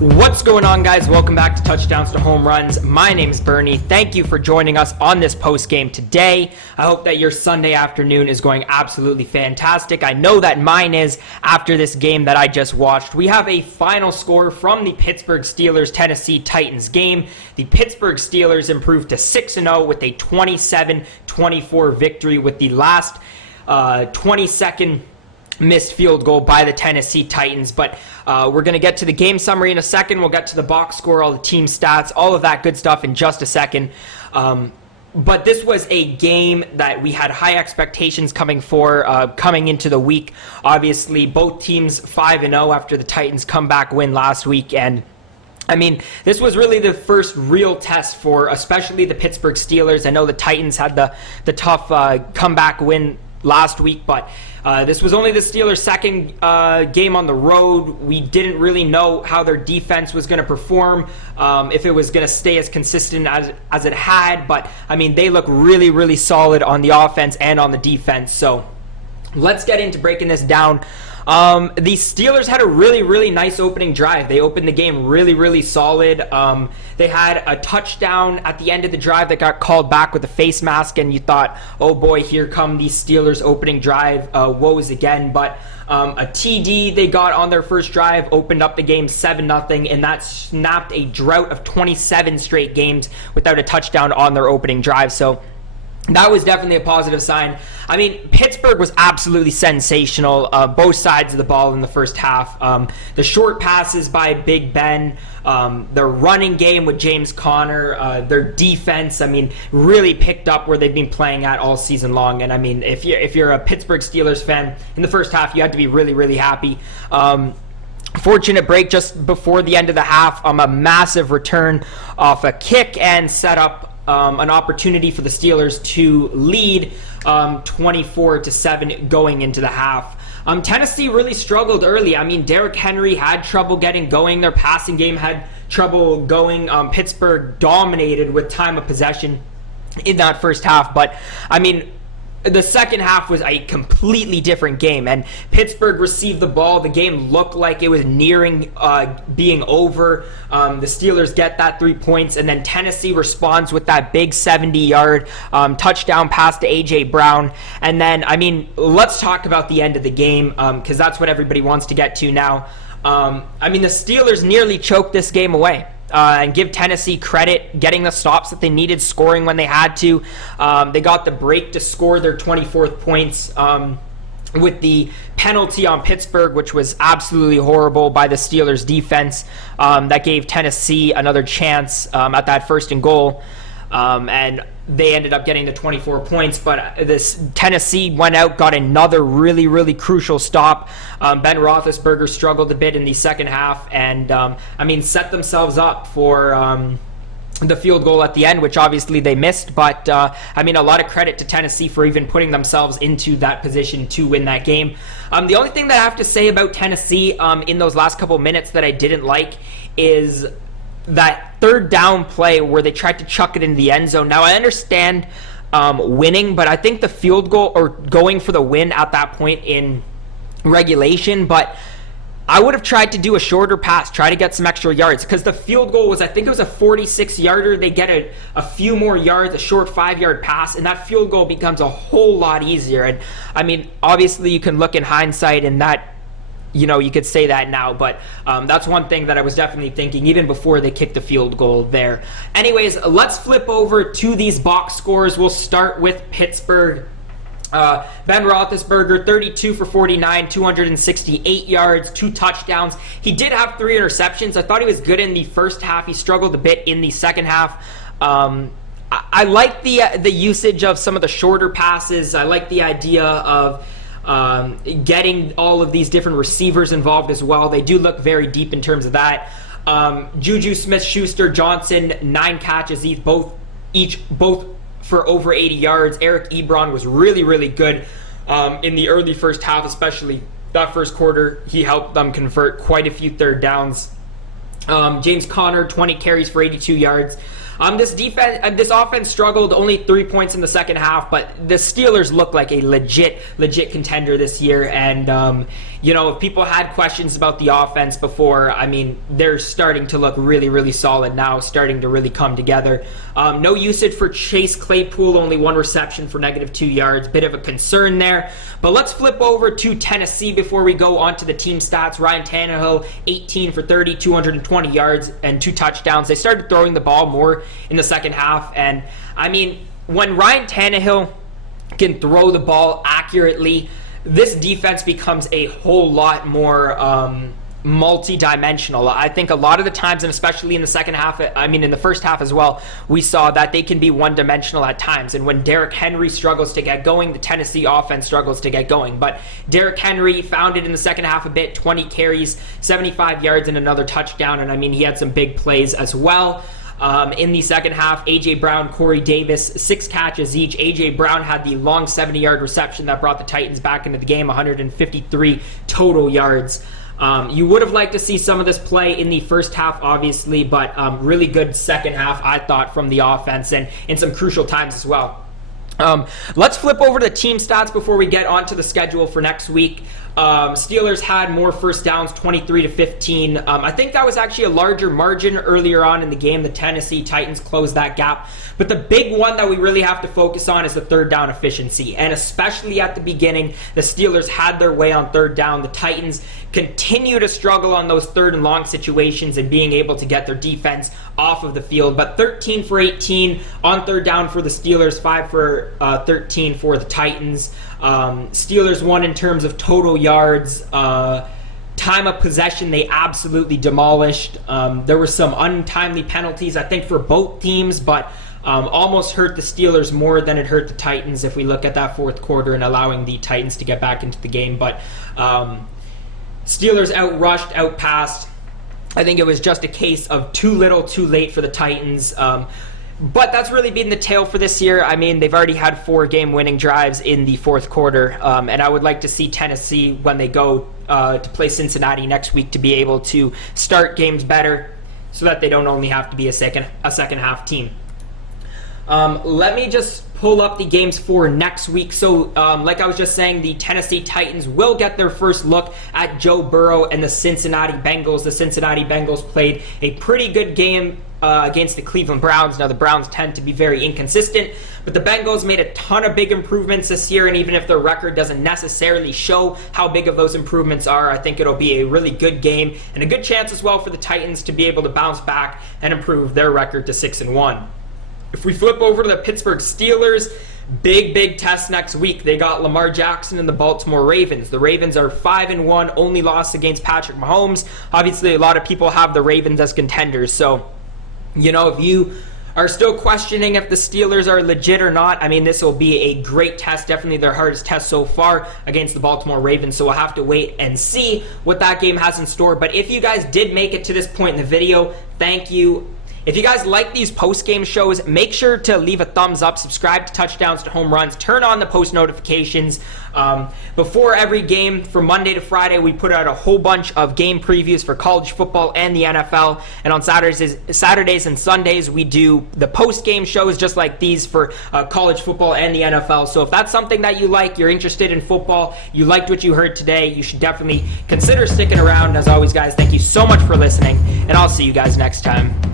What's going on, guys? Welcome back to Touchdowns to Home Runs. My name is Bernie. Thank you for joining us on this post-game today. I hope that your Sunday afternoon is going absolutely fantastic. I know that mine is after this game that I just watched. We have a final score from the Pittsburgh Steelers Tennessee Titans game. The Pittsburgh Steelers improved to 6-0 with a 27-24 victory, with the last 22nd missed field goal by the Tennessee Titans. But we're going to get to the game summary in a second. We'll get to the box score, all the team stats, all of that good stuff in just a second. But this was a game that we had high expectations coming into the week. Obviously, both teams 5-0 after the Titans comeback win last week. And I mean, this was really the first real test for especially the Pittsburgh Steelers. I know the Titans had the tough comeback win last week, but this was only the Steelers' second game on the road. We didn't really know how their defense was going to perform, if it was going to stay as consistent as it had. But, I mean, they look really, really solid on the offense and on the defense. So let's get into breaking this down. The Steelers had a really, really nice opening drive. They opened the game really, really solid. They had a touchdown at the end of the drive that got called back with a face mask, and you thought, oh boy, here come the Steelers opening drive woes again. But a TD they got on their first drive opened up the game 7-0, and that snapped a drought of 27 straight games without a touchdown on their opening drive. So that was definitely a positive sign. I mean, Pittsburgh was absolutely sensational, both sides of the ball in the first half. The short passes by Big Ben, their running game with James Conner, their defense, I mean, really picked up where they've been playing at all season long. And I mean, if you're a Pittsburgh Steelers fan, in the first half, you had to be really, really happy. Fortunate break just before the end of the half, a massive return off a kick and set up an opportunity for the Steelers to lead 24-7 going into the half. Tennessee really struggled early. I mean, Derrick Henry had trouble getting going. Their passing game had trouble going. Pittsburgh dominated with time of possession in that first half. But, I mean, the second half was a completely different game, and Pittsburgh received the ball. The game looked like it was nearing being over. The Steelers get that 3 points, and then Tennessee responds with that big 70-yard touchdown pass to A.J. Brown. And then, I mean, let's talk about the end of the game, because that's what everybody wants to get to now. I mean, the Steelers nearly choked this game away. And give Tennessee credit, getting the stops that they needed, scoring when they had to. They got the break to score their 24th points with the penalty on Pittsburgh, which was absolutely horrible by the Steelers defense. That gave Tennessee another chance at that 1st and goal. And they ended up getting the 24 points, but this Tennessee went out, got another really, really crucial stop. Ben Roethlisberger struggled a bit in the second half, and I mean, set themselves up for the field goal at the end, which obviously they missed. But I mean, a lot of credit to Tennessee for even putting themselves into that position to win that game. The only thing that I have to say about Tennessee in those last couple minutes that I didn't like is that third down play where they tried to chuck it in the end zone. Now, I understand winning, but I think the field goal or going for the win at that point in regulation, but I would have tried to do a shorter pass, try to get some extra yards, because the field goal was, I think it was a 46-yarder. They get a few more yards, a short 5-yard pass, and that field goal becomes a whole lot easier. And I mean, obviously you can look in hindsight and that, you know, you could say that now, but that's one thing that I was definitely thinking even before they kicked the field goal there. Anyways, let's flip over to these box scores. We'll start with Pittsburgh. Ben Roethlisberger, 32 for 49, 268 yards, 2 touchdowns. He did have 3 interceptions. I thought he was good in the first half. He struggled a bit in the second half. I like the usage of some of the shorter passes. I like the idea of getting all of these different receivers involved as well. They do look very deep in terms of that. Juju Smith-Schuster, Johnson, 9 catches both for over 80 yards. Eric Ebron was really, really good in the early first half, especially that first quarter. He helped them convert quite a few third downs. James Conner, 20 carries for 82 yards. This offense struggled, only 3 points in the second half, but the Steelers look like a legit contender this year. And if people had questions about the offense before, I mean, they're starting to look really, really solid now, starting to really come together. No usage for Chase Claypool, only 1 reception for -2 yards. Bit of a concern there. But let's flip over to Tennessee before we go on to the team stats. Ryan Tannehill, 18 for 30, 220 yards and 2 touchdowns. They started throwing the ball more in the second half. And, I mean, when Ryan Tannehill can throw the ball accurately, this defense becomes a whole lot more multi-dimensional. I think a lot of the times, and especially in the second half, in the first half as well, we saw that they can be one-dimensional at times. And when Derrick Henry struggles to get going, the Tennessee offense struggles to get going. But Derrick Henry found it in the second half a bit, 20 carries, 75 yards, and another touchdown. And I mean, he had some big plays as well. In the second half, A.J. Brown, Corey Davis, 6 catches each. A.J. Brown had the long 70-yard reception that brought the Titans back into the game, 153 total yards. You would have liked to see some of this play in the first half, obviously, but really good second half, I thought, from the offense and in some crucial times as well. Let's flip over to the team stats before we get onto the schedule for next week. Steelers had more first downs, 23-15. I think that was actually a larger margin earlier on in the game. The Tennessee Titans closed that gap. But the big one that we really have to focus on is the third down efficiency. And especially at the beginning, the Steelers had their way on third down. The Titans continue to struggle on those third and long situations and being able to get their defense off of the field. But 13 for 18 on third down for the Steelers, 5 for 13 for the Titans. Steelers won in terms of total yards. Time of possession, they absolutely demolished. There were some untimely penalties, I think, for both teams, but almost hurt the Steelers more than it hurt the Titans if we look at that fourth quarter and allowing the Titans to get back into the game. But Steelers outrushed, outpassed. I think it was just a case of too little, too late for the Titans. But that's really been the tale for this year. I mean, they've already had 4 game-winning drives in the fourth quarter, and I would like to see Tennessee, when they go to play Cincinnati next week, to be able to start games better so that they don't only have to be a second-half team. Let me just pull up the games for next week. So, like I was just saying, the Tennessee Titans will get their first look at Joe Burrow and the Cincinnati Bengals. The Cincinnati Bengals played a pretty good game against the Cleveland Browns. Now, the Browns tend to be very inconsistent, but the Bengals made a ton of big improvements this year, and even if their record doesn't necessarily show how big of those improvements are, I think it'll be a really good game and a good chance as well for the Titans to be able to bounce back and improve their record to 6-1. If we flip over to the Pittsburgh Steelers, big test next week. They got Lamar Jackson and the Baltimore Ravens. The Ravens are 5-1, only loss against Patrick Mahomes. Obviously, a lot of people have the Ravens as contenders. So, if you are still questioning if the Steelers are legit or not, I mean, this will be a great test, definitely their hardest test so far against the Baltimore Ravens, so we'll have to wait and see what that game has in store. But if you guys did make it to this point in the video, thank you. If you guys like these post-game shows, make sure to leave a thumbs up, subscribe to Touchdowns to Home Runs, turn on the post notifications. Before every game, from Monday to Friday, we put out a whole bunch of game previews for college football and the NFL. And on Saturdays and Sundays, we do the post-game shows just like these for college football and the NFL. So if that's something that you like, you're interested in football, you liked what you heard today, you should definitely consider sticking around. As always, guys, thank you so much for listening, and I'll see you guys next time.